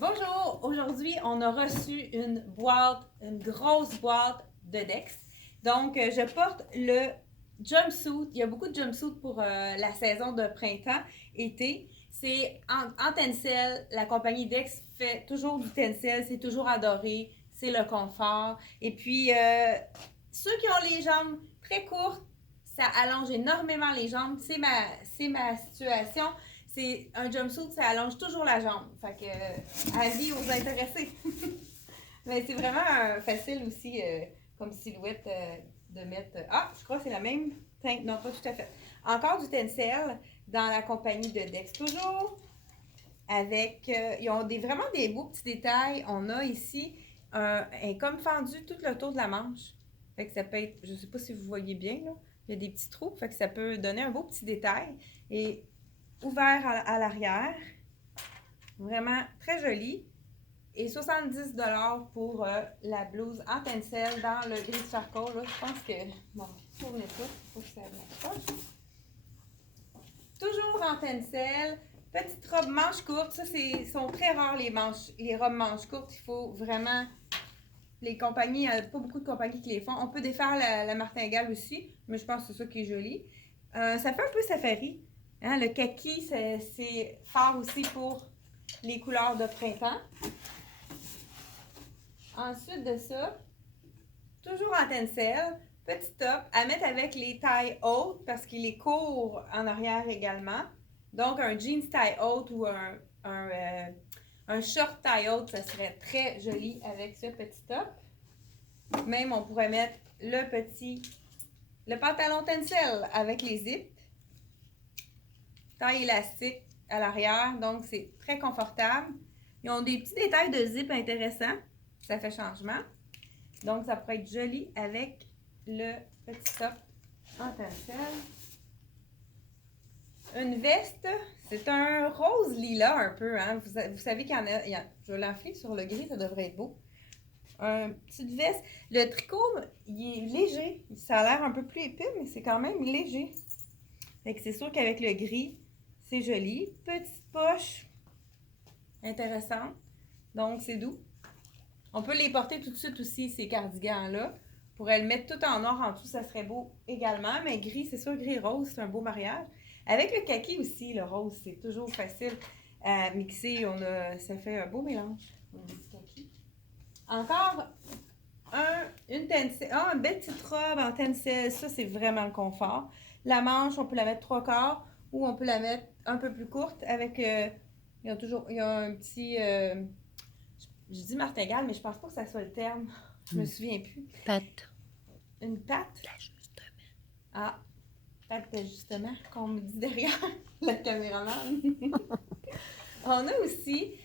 Bonjour! Aujourd'hui, on a reçu une grosse boîte de Dex. Donc, je porte le jumpsuit. Il y a beaucoup de jumpsuits pour la saison de printemps-été. C'est en tencel. La compagnie Dex fait toujours du tencel. C'est toujours adoré. C'est le confort. Et puis, ceux qui ont les jambes très courtes, ça allonge énormément les jambes. C'est ma situation. C'est un jumpsuit, ça allonge toujours la jambe. Fait que, avis aux intéressés. Mais c'est vraiment facile aussi comme silhouette de mettre. Ah, je crois que c'est la même teinte. Non, pas tout à fait. Encore du tencel dans la compagnie de Dex. Toujours avec. Ils ont vraiment des beaux petits détails. On a ici un comme fendu tout le tour de la manche. Fait que ça peut être. Je sais pas si vous voyez bien, là. Il y a des petits trous. Fait que ça peut donner un beau petit détail. Et ouvert à l'arrière. Vraiment très joli. Et 70$ pour la blouse en tencel dans le gris charcoal. Là, je pense que. Bon, tournez ça. Faut que ça marche. Toujours en tencel. Petite robe manche courte. Ça, sont très rares les robes manches courtes. Il faut vraiment. Les compagnies, il n'y a pas beaucoup de compagnies qui les font. On peut défaire la martingale aussi, mais je pense que c'est ça qui est joli. Ça fait un peu safari. Hein, le kaki, c'est fort aussi pour les couleurs de printemps. Ensuite de ça, toujours en tencel, petit top à mettre avec les tailles hautes parce qu'il est court en arrière également. Donc, un jeans taille haute ou un short taille haute, ça serait très joli avec ce petit top. Même, on pourrait mettre le pantalon tencel avec les zips. Taille élastique à l'arrière, donc c'est très confortable. Ils ont des petits détails de zip intéressants. Ça fait changement. Donc, ça pourrait être joli avec le petit top en tencel. Une veste, c'est un rose lilas un peu. Hein? Vous savez qu'il y en a. Je vais l'enfiler sur le gris, ça devrait être beau. Une petite veste. Le tricot, il est léger. Ça a l'air un peu plus épais, mais c'est quand même léger. Fait que c'est sûr qu'avec le gris, c'est joli. Petite poche intéressante. Donc, c'est doux. On peut les porter tout de suite aussi, ces cardigans-là. On pourrait le mettre tout en noir en dessous, ça serait beau également. Mais gris, c'est sûr, gris-rose, c'est un beau mariage. Avec le kaki aussi, le rose, c'est toujours facile à mixer. Ça fait un beau mélange. Encore une belle petite robe en tencel. Ça, c'est vraiment le confort. La manche, on peut la mettre 3/4 ou on peut la mettre un peu plus courte avec... il y a un petit... je dis martingale, mais je pense pas que ça soit le terme. Je me souviens plus. Patte. Une patte? L'ajustement. Ah, patte d'ajustement, qu'on me dit derrière la caméraman. On a aussi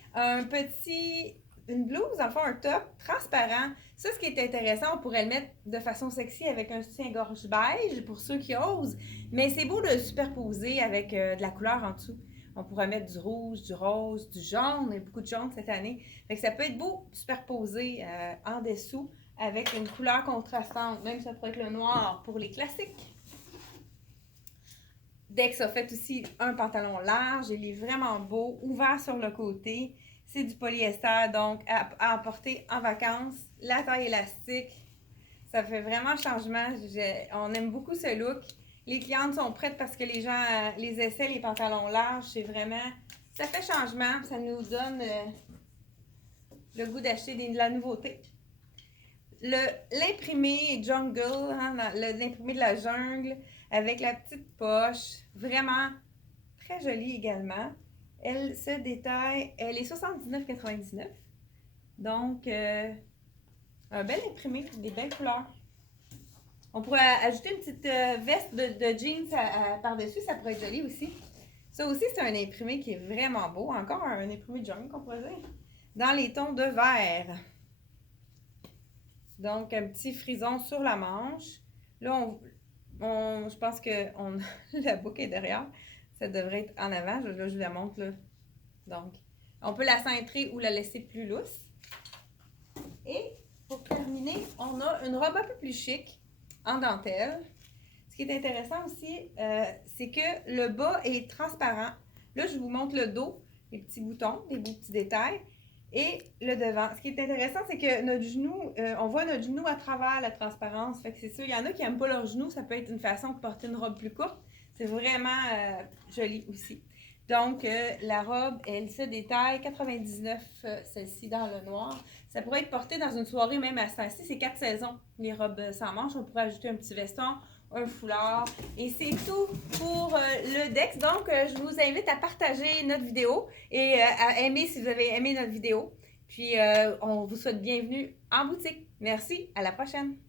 une blouse, enfin un top transparent. Ça, ce qui est intéressant, on pourrait le mettre de façon sexy avec un soutien-gorge beige pour ceux qui osent. Mais c'est beau de le superposer avec de la couleur en dessous. On pourrait mettre du rouge, du rose, du jaune. Il y a beaucoup de jaune cette année. Fait que ça peut être beau superposé en dessous avec une couleur contrastante. Même ça pourrait être le noir pour les classiques. Dex a fait aussi un pantalon large. Il est vraiment beau, ouvert sur le côté. C'est du polyester, donc à emporter en vacances. La taille élastique, ça fait vraiment changement. On aime beaucoup ce look. Les clientes sont prêtes parce que les gens les essaient, les pantalons larges. C'est vraiment... Ça fait changement. Ça nous donne le goût d'acheter de la nouveauté. L'imprimé jungle, hein, l'imprimé de la jungle avec la petite poche, vraiment très jolie également. Elle se détaille, elle est 79,99. Donc, un bel imprimé, des belles couleurs. On pourrait ajouter une petite veste de jeans par-dessus, ça pourrait être joli aussi. Ça aussi, c'est un imprimé qui est vraiment beau. Encore un imprimé jungle, qu'on pourrait dire. Dans les tons de vert. Donc, un petit frison sur la manche. Là, je pense que la boucle est derrière. Ça devrait être en avant. Là, je vous la montre. Là. Donc, on peut la cintrer ou la laisser plus lousse. Et pour terminer, on a une robe un peu plus chic en dentelle. Ce qui est intéressant aussi, c'est que le bas est transparent. Là, je vous montre le dos, les petits boutons, des beaux petits détails. et le devant. Ce qui est intéressant, c'est que notre genou, on voit notre genou à travers la transparence. Fait que c'est sûr, il y en a qui n'aiment pas leur genou. Ça peut être une façon de porter une robe plus courte. C'est vraiment joli aussi. Donc, la robe, elle se détaille 99, celle-ci dans le noir. Ça pourrait être porté dans une soirée même à ce temps-ci. C'est 4 saisons, les robes sans manches. On pourrait ajouter un petit veston, un foulard. Et c'est tout pour le Dex. Donc, je vous invite à partager notre vidéo et à aimer si vous avez aimé notre vidéo. Puis, on vous souhaite bienvenue en boutique. Merci, à la prochaine!